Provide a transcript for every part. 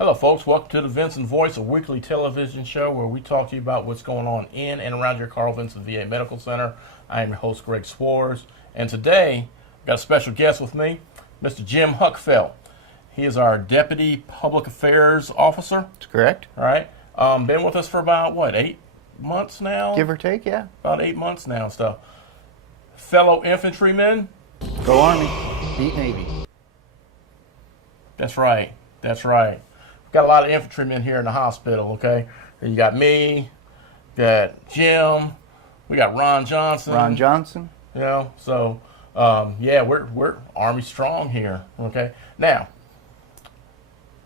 Hello, folks. Welcome to the Vinson Voice, a weekly television show where we talk to you about what's going on in and around your Carl Vinson VA Medical Center. I am your host, Greg Swartz, and today I've got a special guest with me, Mr. Jim Huckfeldt. He is our Deputy Public Affairs Officer. That's correct. All right. Been with us for about, 8 months now? Give or take, yeah. About 8 months now and stuff. Fellow infantryman. Go Army, beat Navy. That's right. That's right. Got a lot of infantrymen here in the hospital, okay? You got me, got Jim, we got Ron Johnson. Ron Johnson. You know, so, yeah, we're Army strong here, okay? Now,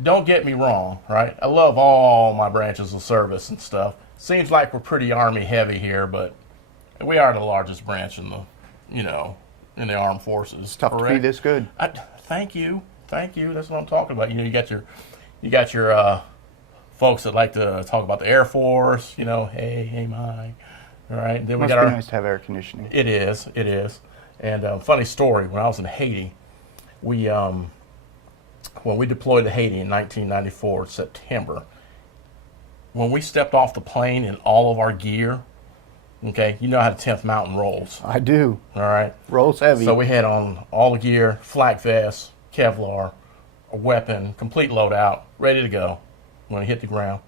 don't get me wrong, right? I love all my branches of service and stuff. Seems like we're pretty Army heavy here, but we are the largest branch in the, in the armed forces. It's tough correct? to be this good. Thank you. That's what I'm talking about. You got your folks that like to talk about the Air Force. Hey, my. All right. Then we Must got be nice to have air conditioning. It is. And funny story. When I was in Haiti, when we deployed to Haiti in 1994 September, when we stepped off the plane in all of our gear, okay, you know how the 10th Mountain rolls. I do. All right. Rolls heavy. So we had on all the gear, flak vest, Kevlar, a weapon, complete loadout, ready to go when we hit the ground.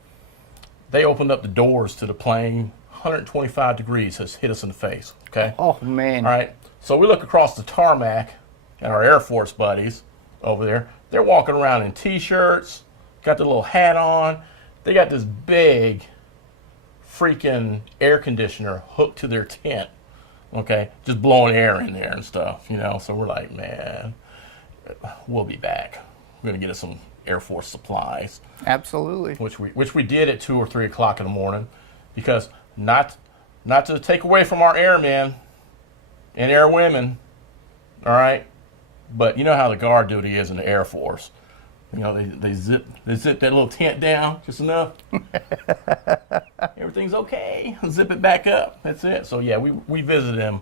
They opened up the doors to the plane, 125 degrees has hit us in the face, okay? Oh, man. All right, so we look across the tarmac at our Air Force buddies over there. They're walking around in T-shirts, got their little hat on. They got this big freaking air conditioner hooked to their tent, okay? Just blowing air in there and stuff, So we're like, man, we'll be back. We're going to get us some Air Force supplies. Absolutely. Which we did at 2 or 3 o'clock in the morning, because not to take away from our airmen and airwomen, all right? But you know how the guard duty is in the Air Force. They zip that little tent down just enough. Everything's okay. Zip it back up. That's it. So yeah, we visited them.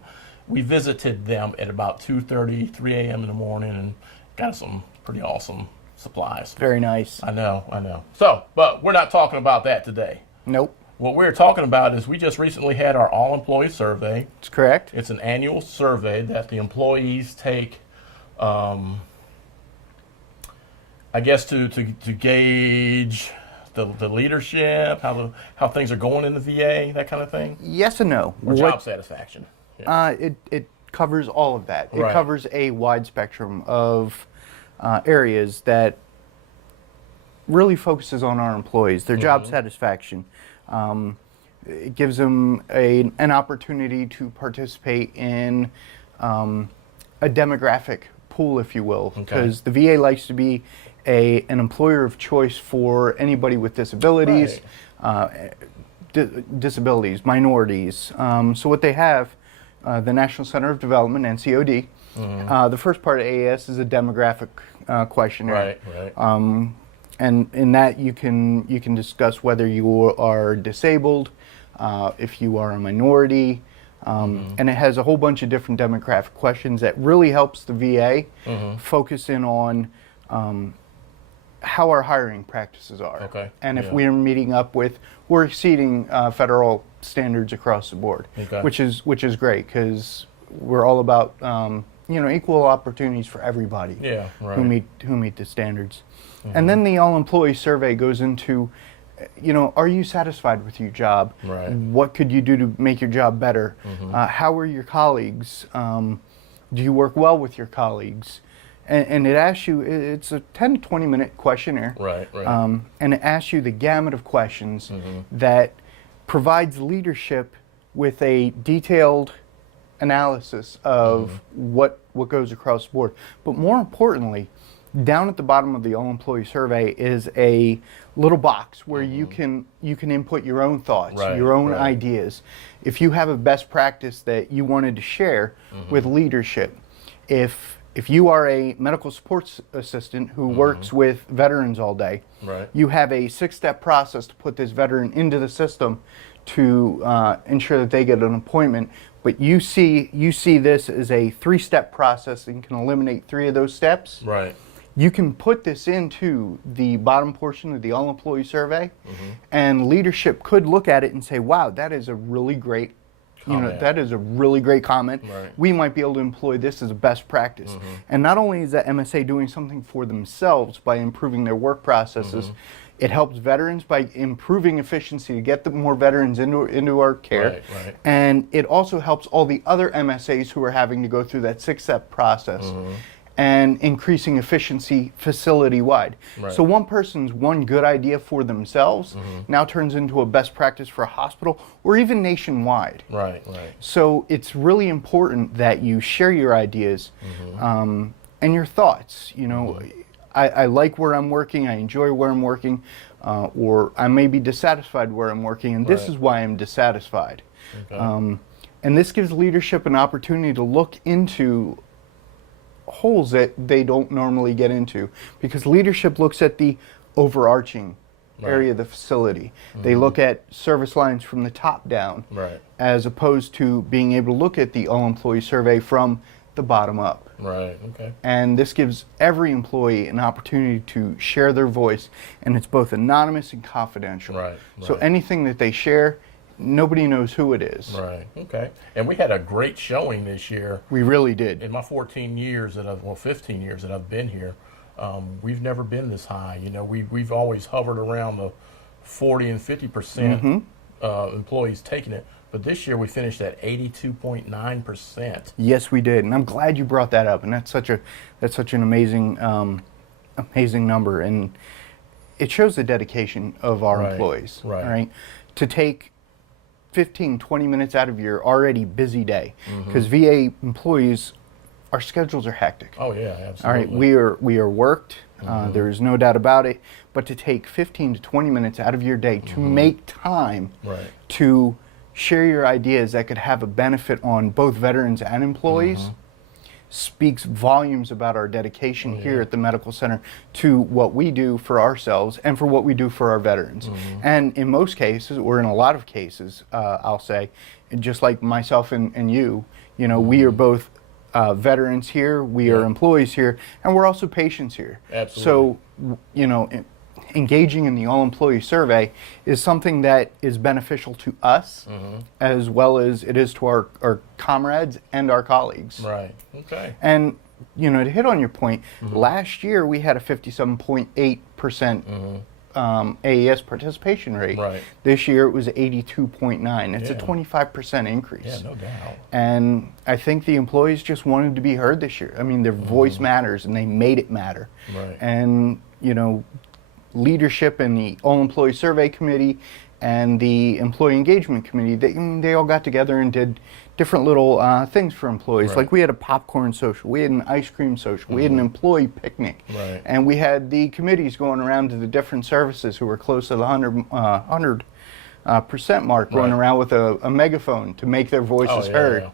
We visited them at about 2:30, 3 a.m. in the morning, and got some pretty awesome supplies. Very nice. I know. So, but we're not talking about that today. Nope. What we're talking about is we just recently had our all-employee survey. That's correct. It's an annual survey that the employees take, I guess, to gauge the leadership, how things are going in the VA, that kind of thing. Yes and no. Or job satisfaction. Yeah. It covers all of that. Right. It covers a wide spectrum of areas that really focuses on our employees, their job satisfaction. It gives them an opportunity to participate in a demographic pool, if you will, because the VA likes to be an employer of choice for anybody with disabilities, disabilities, minorities. So what they have, the National Center of Development, NCOD, the first part of AAS is a demographic questionnaire. Right. And in that you can discuss whether you are disabled, if you are a minority, and it has a whole bunch of different demographic questions that really helps the VA focus in on how our hiring practices are. Okay. And if we're we're exceeding federal standards across the board, which is great, because we're all about equal opportunities for everybody who meet the standards. And then the all-employee survey goes into, are you satisfied with your job? Right. What could you do to make your job better? How are your colleagues? Do you work well with your colleagues? And it asks you, it's a 10 to 20 minute questionnaire. Right. And it asks you the gamut of questions that provides leadership with a detailed analysis of what goes across the board. But more importantly, down at the bottom of the all-employee survey is a little box where you can input your own thoughts, your own ideas. If you have a best practice that you wanted to share with leadership, if you are a medical support assistant who works with veterans all day, you have a 6-step process to put this veteran into the system to ensure that they get an appointment. But you see this as a 3-step process and can eliminate 3 of those steps. Right. You can put this into the bottom portion of the all-employee survey, and leadership could look at it and say, wow, that is a really great comment. that is a really great comment. Right. We might be able to employ this as a best practice. And not only is that MSA doing something for themselves by improving their work processes, it helps veterans by improving efficiency to get more veterans into our care. Right. And it also helps all the other MSAs who are having to go through that 6-step process and increasing efficiency facility-wide. Right. So one person's one good idea for themselves now turns into a best practice for a hospital or even nationwide. Right. So it's really important that you share your ideas and your thoughts. You know, I like where I'm working, I enjoy where I'm working, or I may be dissatisfied where I'm working, and this is why I'm dissatisfied. Okay. And this gives leadership an opportunity to look into holes that they don't normally get into, because leadership looks at the overarching area of the facility. They look at service lines from the top down, as opposed to being able to look at the all-employee survey from the bottom up. Right. Okay. And this gives every employee an opportunity to share their voice, and it's both anonymous and confidential. Right. So anything that they share, nobody knows who it is. Right. Okay. And we had a great showing this year. We really did. In my 14 years that 15 years that I've been here, we've never been this high. You know, we've always hovered around the 40 and 50% employees taking it. But this year we finished at 82.9%. Yes, we did, and I'm glad you brought that up. And that's such an amazing, amazing number, and it shows the dedication of our employees. Right. To take 15, 20 minutes out of your already busy day, because VA employees, our schedules are hectic. Oh yeah, absolutely. All right, we are worked. There is no doubt about it. But to take 15 to 20 minutes out of your day to make time to share your ideas that could have a benefit on both veterans and employees speaks volumes about our dedication here at the medical center to what we do for ourselves and for what we do for our veterans. And in most cases, or in a lot of cases, I'll say, just like myself and you know, we are both veterans here, we are employees here, and we're also patients here. Absolutely. So, you know, engaging in the all-employee survey is something that is beneficial to us as well as it is to our comrades and our colleagues. Right. Okay. And, you know, to hit on your point, last year we had a 57.8% AES participation rate. Right. This year it was 82.9. It's a 25% increase. Yeah, no doubt. And I think the employees just wanted to be heard this year. I mean, their voice matters, and they made it matter. Right. And, you know, leadership and the all-employee survey committee and the employee engagement committee, they all got together and did different little things for employees. Like we had a popcorn social, we had an ice cream social, we had an employee picnic, and we had the committees going around to the different services who were close to the 100% mark, going around with a megaphone to make their voices heard,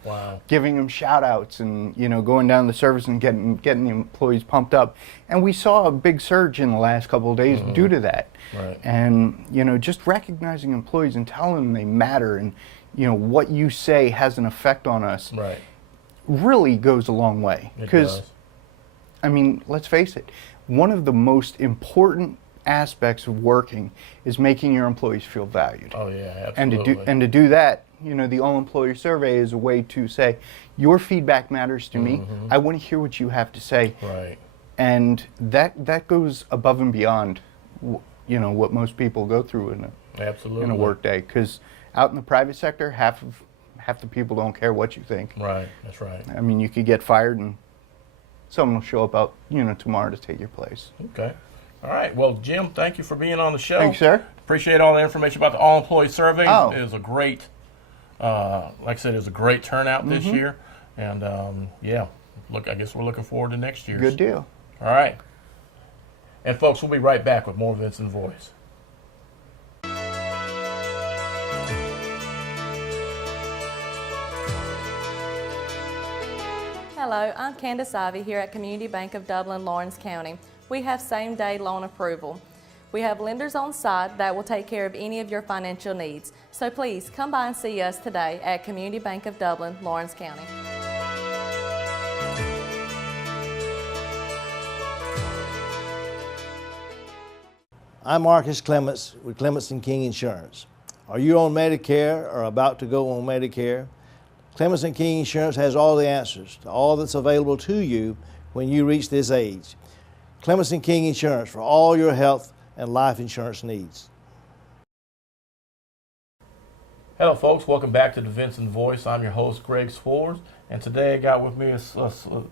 giving them shout outs and, you know, going down the service and getting the employees pumped up. And we saw a big surge in the last couple of days due to that. And, you know, just recognizing employees and telling them they matter, and, you know, what you say has an effect on us really goes a long way. Because, I mean, let's face it, one of the most important aspects of working is making your employees feel valued. Oh yeah, absolutely. And to do that, you know, the all-employee survey is a way to say, your feedback matters to me. I want to hear what you have to say. And that goes above and beyond, you know, what most people go through in a work day. Because out in the private sector, half the people don't care what you think. Right. That's right. I mean, you could get fired and someone will show up out, you know, tomorrow to take your place. Okay. All right. Well, Jim, thank you for being on the show. Thanks, sir. Appreciate all the information about the all-employee survey. It was a great, like I said, it was a great turnout this year. And, yeah, I guess we're looking forward to next year's. Good deal. All right. And, folks, we'll be right back with more Vinson's Voice. Hello, I'm Candace Ivey here at Community Bank of Dublin, Lawrence County. We have same-day loan approval. We have lenders on site that will take care of any of your financial needs. So please come by and see us today at Community Bank of Dublin, Lawrence County. I'm Marcus Clements with Clements & King Insurance. Are you on Medicare or about to go on Medicare? Clements & King Insurance has all the answers to all that's available to you when you reach this age. Clements & King Insurance for all your health and life insurance needs. Hello, folks. Welcome back to the Vinson Voice. I'm your host, Greg Swartz, and today I got with me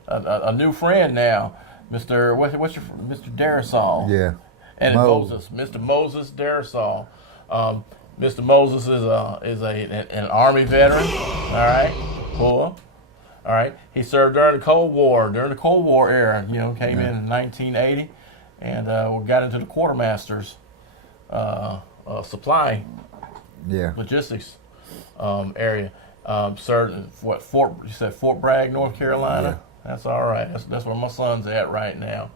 a new friend now, Mr. Mr. Darrisaw. Yeah. And Moses, Mr. Moses Darrisaw. Mr. Moses is an Army veteran. All right, cool. All right, he served during the Cold War era. Came in 1980, and we got into the quartermaster's supply logistics area. Served in Fort Bragg, North Carolina. Yeah. That's all right. That's where my son's at right now.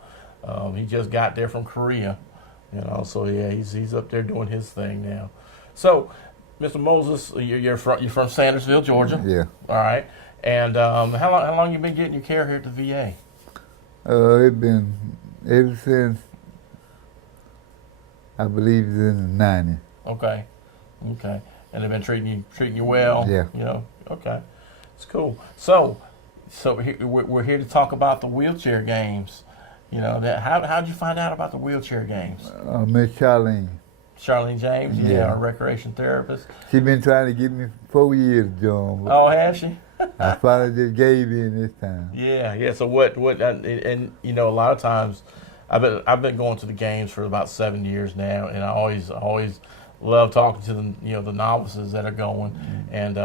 He just got there from Korea, So yeah, he's up there doing his thing now. So, Mr. Moses, you're from Sandersville, Georgia. Yeah. All right. And how long you been getting your care here at the VA? It's been ever since I believe it's in the 90s. Okay. And they've been treating you well. Yeah. Okay. It's cool. So we're here to talk about the wheelchair games. How'd you find out about the wheelchair games? Miss Charlene. Charlene James, Yeah. our recreation therapist. She been trying to get me 4 years, John. Oh, has she? I finally just gave in this time. Yeah. So what? And a lot of times, I've been going to the games for about 7 years now, and I always love talking to the novices that are going, and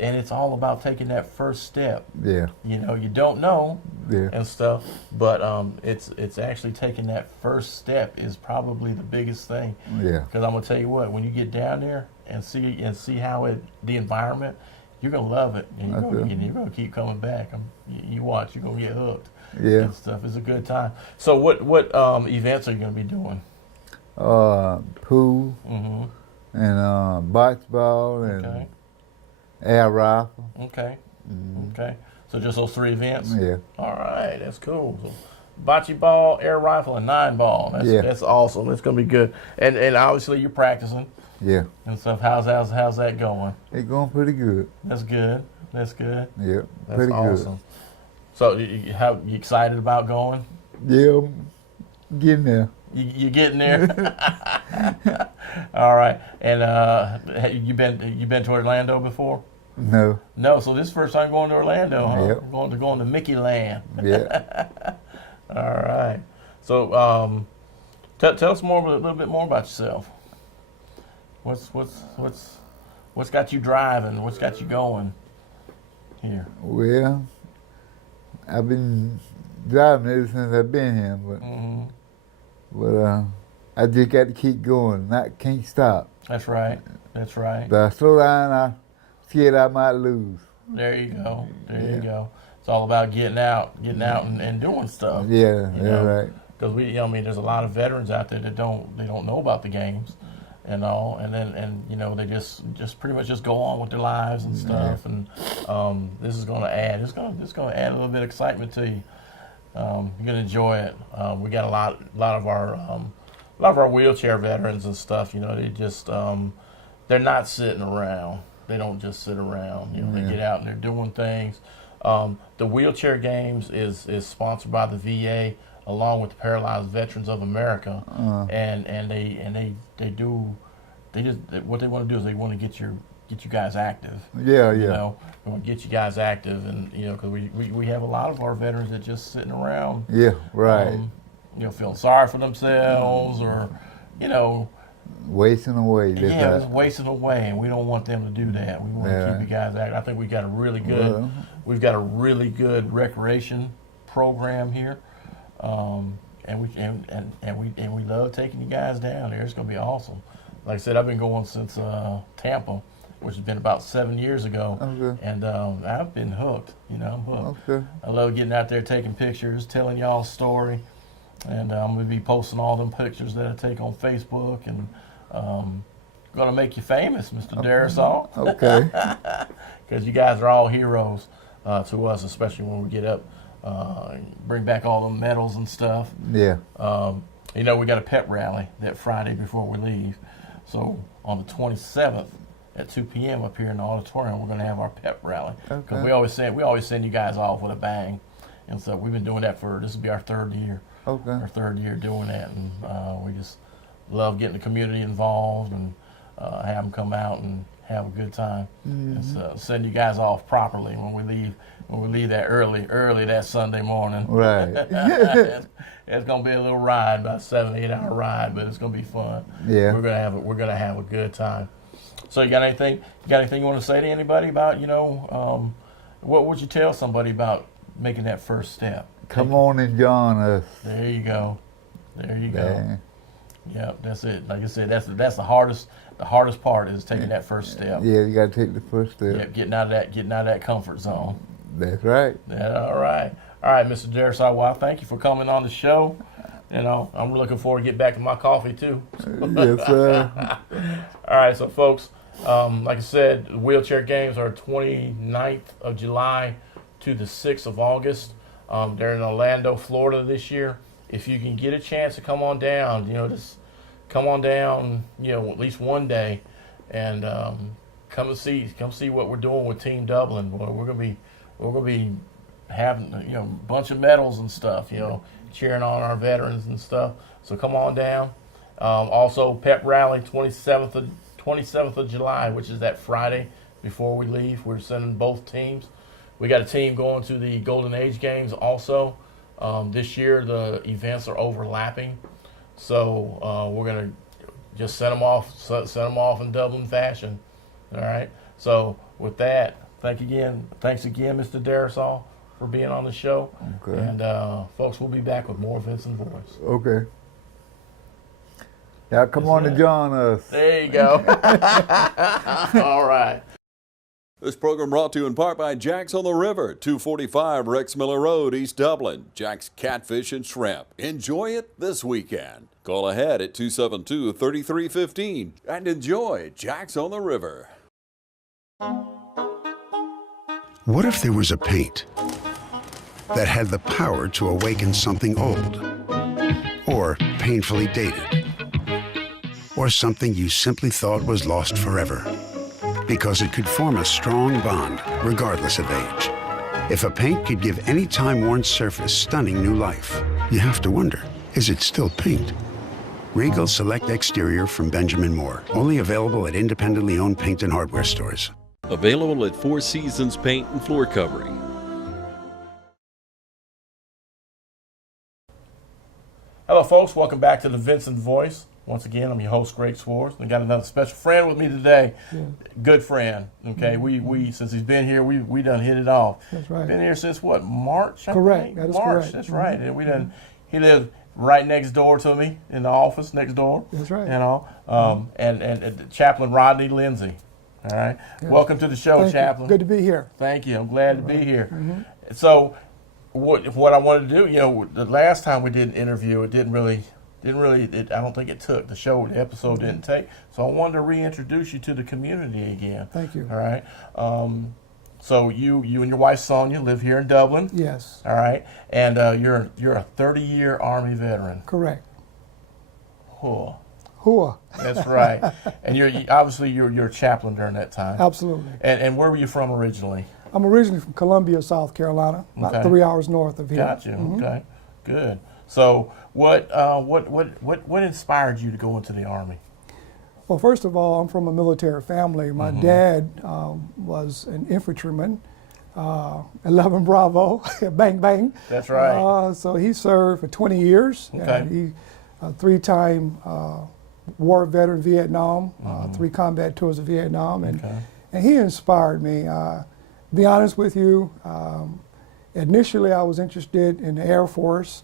it's all about taking that first step. Yeah. You don't know and stuff, but it's actually taking that first step is probably the biggest thing. Yeah. Because I'm gonna tell you what, when you get down there and see how the environment, you're gonna love it, and you're gonna keep coming back. You watch, you're gonna get hooked. Yeah. And stuff. It's a good time. So what events are you gonna be doing? Pool and box ball and air rifle. Okay. Okay. So just those 3 events? Yeah. All right, that's cool. So bocce ball, air rifle, and 9-ball. That's awesome. It's gonna be good. And obviously you're practicing. Yeah. And stuff. How's that going? It's going pretty good. That's good. Yeah. That's pretty awesome. So you excited about going? good. Yeah. Getting there. You getting there? All right. And you been to Orlando before? No. No. So this is first time going to Orlando, huh? Yep. Going to Mickey Land. Yeah. All right. So tell us a little bit more about yourself. What's got you driving? What's got you going here? Well, I've been driving ever since I've been here, but I just got to keep going. Can't stop. That's right. But I slow down, I scared I might lose. There you go. You go. It's all about getting out and doing stuff. Yeah, that's right. Because there's a lot of veterans out there that don't know about the games and all, and they just pretty much just go on with their lives and stuff. And this is going to add a little bit of excitement to you. You're gonna enjoy it. We got a lot of our wheelchair veterans and stuff. They just they're not sitting around. They don't just sit around. They get out and they're doing things. The wheelchair games is sponsored by the VA along with the Paralyzed Veterans of America, and they do what they want to do is they want to get you guys active. Yeah. We want to get you guys active, and because we have a lot of our veterans that just sitting around. Yeah, right. Feeling sorry for themselves, or wasting away. Just wasting away, and we don't want them to do that. We want to keep you guys active. I think we've got a really good recreation program here, and we love taking you guys down there. It's going to be awesome. Like I said, I've been going since Tampa, which has been about 7 years ago, and I've been hooked. I'm hooked. Okay. I love getting out there, taking pictures, telling y'all a story, and I'm going to be posting all them pictures that I take on Facebook, and going to make you famous, Mr. Darrisaw. Okay. Because you guys are all heroes to us, especially when we get up, bring back all the medals and stuff. Yeah. You know, we got a pep rally that Friday before we leave. So on the 27th at 2 p.m. up here in the auditorium, we're going to have our pep rally. Because we always send you guys off with a bang. And so we've been doing that this will be our third year. Okay. Our third year doing that. And we just love getting the community involved and have them come out and have a good time. And so send you guys off properly when we leave that early that Sunday morning. Right. It's gonna be a little ride, about a 7-8 hour ride, but it's gonna be fun. Yeah. We're gonna have a good time. So you got anything you want to say to anybody about, what would you tell somebody about making that first step? Come on and join us. There you go. Yeah. Yep, that's it. Like I said, that's the hardest part is taking that first step. Yeah, you got to take the first step. Yep, getting out of that comfort zone. That's right. Yeah, all right, Mr. Darrisaw. Well, thank you for coming on the show. I'm looking forward to get back to my coffee too. Yes, sir. All right, so folks, like I said, the wheelchair games are 29th of July to the 6th of August. They're in Orlando, Florida this year. If you can get a chance to come on down, just come on down, at least one day, and come see what we're doing with Team Dublin. Well, we're gonna be having a bunch of medals and stuff, cheering on our veterans and stuff. So come on down. Also, pep rally 27th of July, which is that Friday before we leave. We're sending both teams. We got a team going to the Golden Age games also. This year the events are overlapping, so we're gonna just send them off in Dublin fashion. All right. So with that, thanks again, Mr. Darrisaw, for being on the show. Okay. And folks, we'll be back with more Vinson Voice. Okay. Now come on and join us. There you go. All right. This program brought to you in part by Jack's on the River, 245 Rex Miller Road, East Dublin. Jack's Catfish and Shrimp. Enjoy it this weekend. Call ahead at 272-3315 and enjoy Jack's on the River. What if there was a paint that had the power to awaken something old, or painfully dated, or something you simply thought was lost forever? Because it could form a strong bond, regardless of age. If a paint could give any time-worn surface stunning new life, you have to wonder, is it still paint? Regal Select Exterior from Benjamin Moore. Only available at independently owned paint and hardware stores. Available at Four Seasons Paint and Floor Covering. Hello, folks. Welcome back to the Vinson Voice. Once again, I'm your host, Greg Swartz. We got another special friend with me today. Yeah. Good friend. Okay, we since he's been here, we done hit it off. That's right. Been here since what, March? Correct. That is March. correct. That's right. And we done. He lives right next door to me in the office next door. That's right. And Chaplain Rodney, Lindsay. All right. Yes. Welcome to the show, Thank Chaplain. You. Good to be here. Thank you. I'm glad to be here. Mm-hmm. So, what I wanted to do, the last time we did an interview, it didn't really. I don't think it took. The episode didn't take. So I wanted to reintroduce you to the community again. Thank you. All right. So you and your wife Sonia live here in Dublin. Yes. All right. And you're a 30-year Army veteran. Correct. Hua. That's right. And you're a chaplain during that time. Absolutely. And where were you from originally? I'm originally from Columbia, South Carolina, about 3 hours north of here. Gotcha. Mm-hmm. Okay. Good. So what inspired you to go into the Army? Well, first of all, I'm from a military family. My dad was an infantryman, 11 Bravo, bang, bang. That's right. So he served for 20 years. Okay. He a 3-time war veteran, Vietnam, 3 combat tours of Vietnam, and he inspired me. To be honest with you, initially I was interested in the Air Force.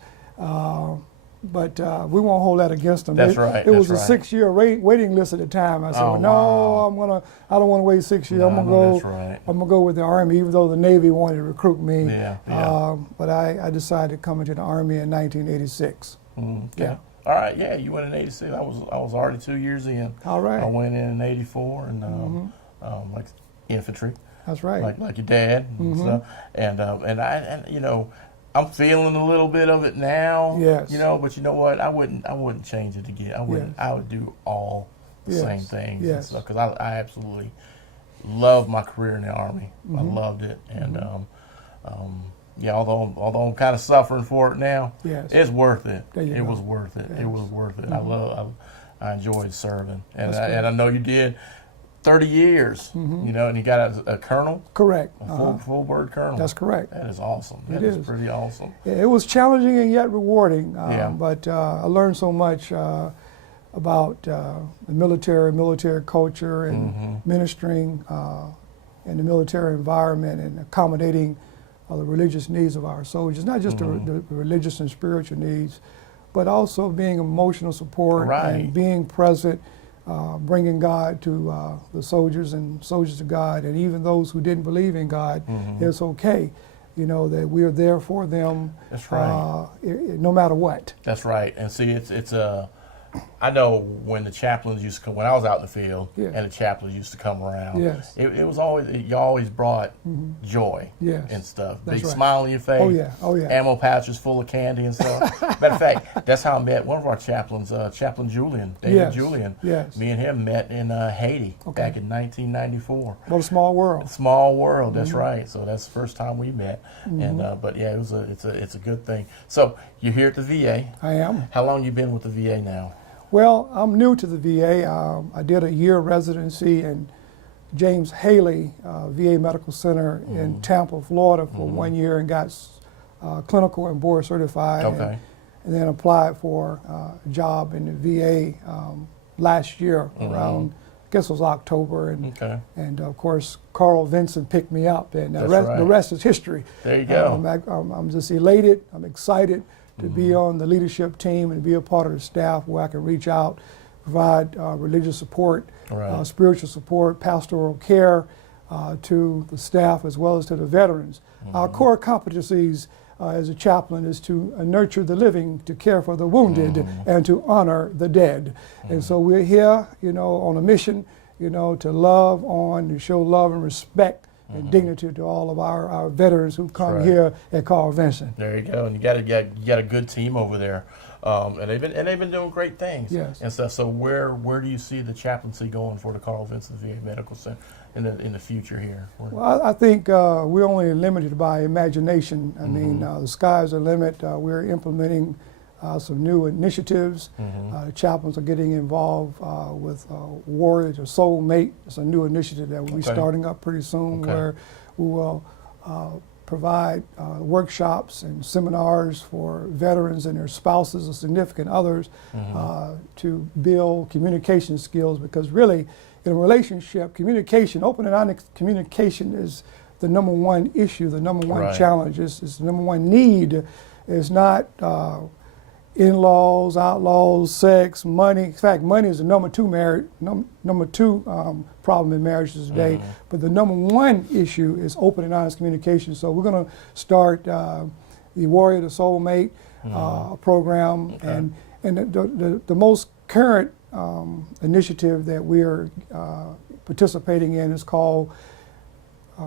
But we won't hold that against them. That's right. It was a 6-year waiting list at the time. I said, I don't want to wait 6 years. I'm gonna go with the Army, even though the Navy wanted to recruit me. But I decided to come into the Army in 1986. Okay. Yeah. All right. Yeah, you went in '86. I was already 2 years in. All right. I went in '84 and like infantry. That's right. Like your dad and stuff. And I'm feeling a little bit of it now. Yes. You know, but you know what? I wouldn't change it again. I wouldn't. Yes. I would do all the Yes. same things. Yes. Because I absolutely loved my career in the Army. I Mm-hmm. loved it, and yeah. Although I'm kind of suffering for it now, Yes. it's worth it. There you It go. was worth it. Yes. It was worth it. I enjoyed serving, and That's good. I know you did. 30 years, Mm-hmm. you know, and you got a colonel, Correct. a full bird colonel. That's correct. That is awesome. It That is is. pretty awesome. It was challenging and yet rewarding, Yeah. but I learned so much about the military culture, and Mm-hmm. ministering in the military environment and accommodating the religious needs of our soldiers, not just Mm-hmm. the religious and spiritual needs, but also being emotional support Right. and being present, bringing God to the soldiers and soldiers to God, and even those who didn't believe in God. Mm-hmm. It's okay, you know, that we are there for them. That's right. No matter what. That's right. And see, it's I know when the chaplains used to come, when I was out in the field, Yeah. and the chaplains used to come around. Yes. It was always, you always brought joy. Yes. And stuff. That's Big right. smile on your face. Oh, yeah. Oh, yeah. Ammo pouches full of candy and stuff. Matter of fact, that's how I met one of our chaplains, Chaplain Julian, David Yes. Julian. Yes. Me and him met in Haiti Okay. back in 1994. What a small world. Small world, that's Mm-hmm. right. So that's the first time we met, and but yeah, it's a good thing. So you're here at the VA. I am. How long you been with the VA now? Well, I'm new to the VA. I did a year residency in James Haley VA Medical Center in Tampa, Florida for 1 year, and got clinical and board certified. Okay. And then applied for a job in the VA last year around, I guess it was October. And, Okay. and of course, Carl Vinson picked me up, and That's the right. rest is history. There you go. I'm just elated. I'm excited to be on the leadership team and be a part of the staff where I can reach out, provide religious support, Right. spiritual support, pastoral care to the staff as well as to the veterans. Our core competencies as a chaplain is to nurture the living, to care for the wounded, and to honor the dead. And so we're here, you know, on a mission, you know, to love on, to show love and respect and dignity to all of our veterans who come right. here at Carl Vinson. There you go. And you got a good team over there, and they've been doing great things. Yes. And stuff. So where do you see the chaplaincy going for the Carl Vinson VA Medical Center in the future here? Well, I think we're only limited by imagination. I mean, the sky's the limit. We're implementing some new initiatives. The chaplains are getting involved with Warrior to Soulmate. It's a new initiative that will be Okay. starting up pretty soon, Okay. where we will provide workshops and seminars for veterans and their spouses or significant others to build communication skills, because really in a relationship, communication, open and honest communication is the number one issue, the number one Right. challenge, is the number one need. Is not in-laws, outlaws, sex, money. In fact, money is the number two problem in marriages today. But the number one issue is open and honest communication. So we're going to start the Warrior to Soulmate program, Okay. and the most current initiative that we are participating in is called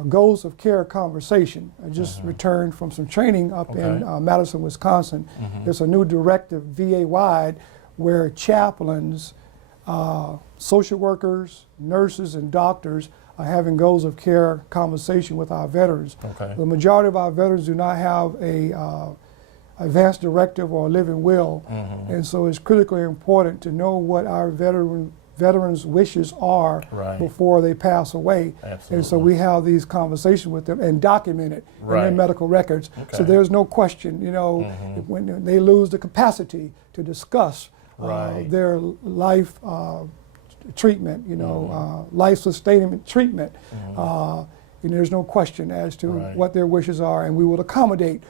Goals of Care Conversation. I just returned from some training up in Okay. Madison, Wisconsin. There's a new directive VA-wide where chaplains, social workers, nurses, and doctors are having goals of care conversation with our veterans. Okay. The majority of our veterans do not have a advanced directive or a living will, and so it's critically important to know what our veterans' wishes are Right. before they pass away. Absolutely. And so we have these conversations with them and document it in their Right. medical records. So Okay. there's no question, you know, when they lose the capacity to discuss Right. their life treatment, you know, life-sustaining treatment, and there's no question as to Right. what their wishes are, and we will accommodate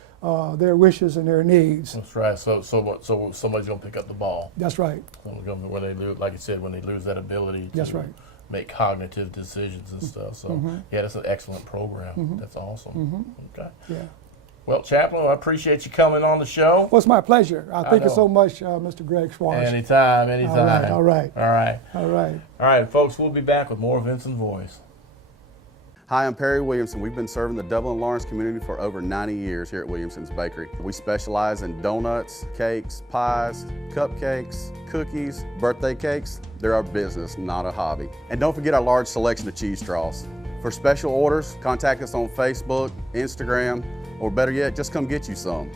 their wishes and their needs. That's right. So somebody's gonna pick up the ball. That's right. When they lose, like you said, when they lose that ability to That's right. make cognitive decisions and stuff. So yeah, that's an excellent program. That's awesome. Okay. Yeah. Well, Chaplain, I appreciate you coming on the show. Well, it's my pleasure. Thank you know. so much, Mr. Greg Schwartz. Anytime. All right. All right. All right. All right, folks. We'll be back with more Vinson Voice. Hi, I'm Perry Williamson. We've been serving the Dublin Lawrence community for over 90 years here at Williamson's Bakery. We specialize in donuts, cakes, pies, cupcakes, cookies, birthday cakes. They're our business, not a hobby. And don't forget our large selection of cheese straws. For special orders, contact us on Facebook, Instagram, or better yet, just come get you some.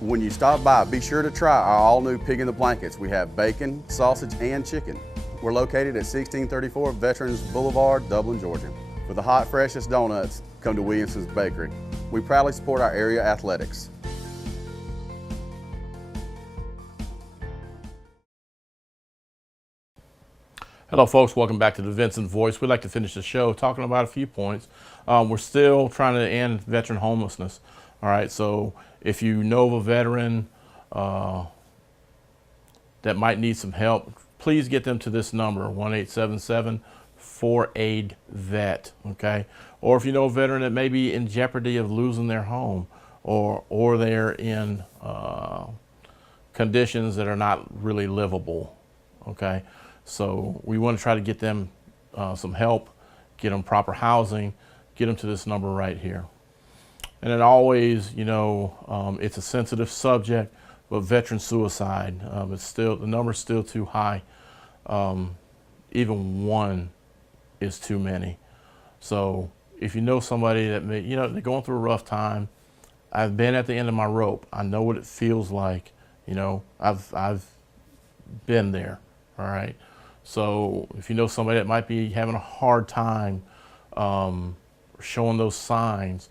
When you stop by, be sure to try our all-new Pig in the Blankets. We have bacon, sausage, and chicken. We're located at 1634 Veterans Boulevard, Dublin, Georgia. For the hot, freshest donuts, come to Williamson's Bakery. We proudly support our area athletics. Hello, folks. Welcome back to the Vinson Voice. We'd like to finish the show talking about a few points. We're still trying to end veteran homelessness. All right, so if you know of a veteran that might need some help, please get them to this number, 1-877-4AID-VET, okay? Or if you know a veteran that may be in jeopardy of losing their home, or they're in conditions that are not really livable, okay? So we want to try to get them some help, get them proper housing, get them to this number right here. And then always, you know, it's a sensitive subject, but veteran suicide, it's still, the number's still too high. Even one is too many. So if you know somebody that may, you know, they're going through a rough time, I've been at the end of my rope. I know what it feels like. You know, I've been there. All right. So if you know somebody that might be having a hard time showing those signs,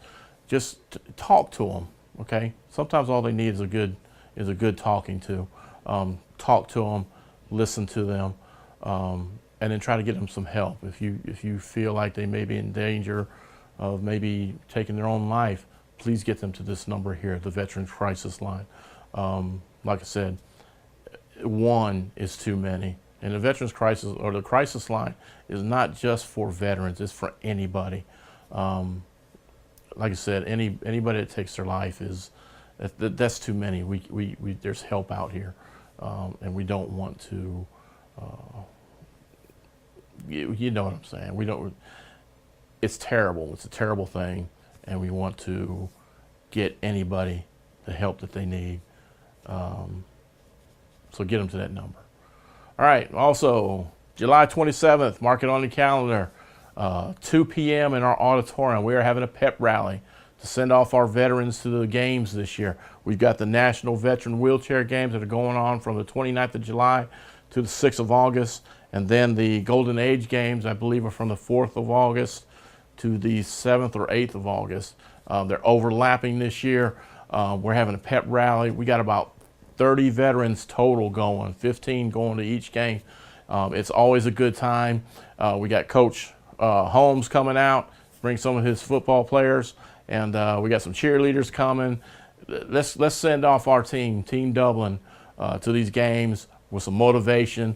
just talk to them. Okay. Sometimes all they need is a good talking to. Talk to them, listen to them, and then try to get them some help. If you feel like they may be in danger of maybe taking their own life, please get them to this number here, the Veterans Crisis Line. Like I said, one is too many. And the Veterans Crisis, or the Crisis Line, is not just for veterans, it's for anybody. Like I said, anybody that takes their life that's too many. There's help out here, and we don't want to. You know what I'm saying? We don't. It's terrible. It's a terrible thing, and we want to get anybody the help that they need. So get them to that number. All right. Also, July 27th, mark it on the calendar. 2 p.m. in our auditorium. We are having a pep rally to send off our veterans to the games this year. We've got the National Veteran Wheelchair Games that are going on from the 29th of July to the 6th of August. And then the Golden Age Games, I believe, are from the 4th of August to the 7th or 8th of August. They're overlapping this year. We're having a pep rally. We got about 30 veterans total going, 15 going to each game. It's always a good time. We got Coach Holmes coming out, bring some of his football players, and we got some cheerleaders coming. Let's send off our team, Team Dublin, to these games with some motivation.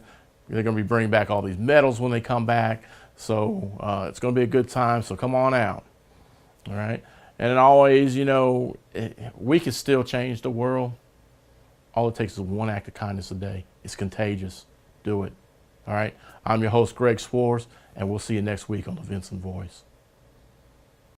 They're going to be bringing back all these medals when they come back. So it's going to be a good time, so come on out. All right? And always, you know, we can still change the world. All it takes is one act of kindness a day. It's contagious. Do it. All right? I'm your host, Greg Swartz, and we'll see you next week on the Vinson Voice.